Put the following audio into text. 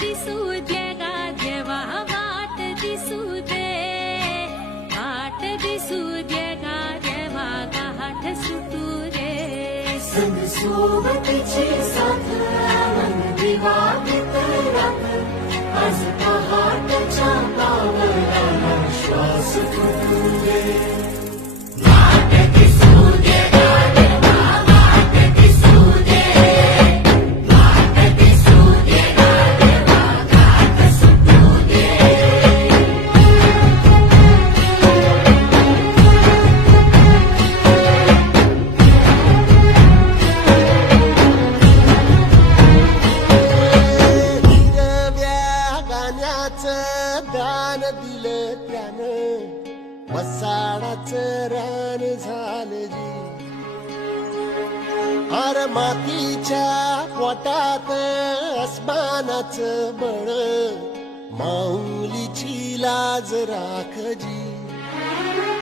दिसू दे गा देवा वाट दिसू दे, वाट दिसू दे गा देवा गाठ सुटू दे. संग सोबतीची साथ मन दिवा मित्रात, आज पहाटच्या पावलाला श्वास फुटू दे. वाट दिसू दे गा देवा वाट दिसू दे, वाट दिसू दे गा देवा गाठ सुटू दे. दान दिलं त्यानं, मसाणाचं रान झालं जी. अर मातीच्या पोटात अस्मानाचं बळ, माऊलीची लाज राख जी.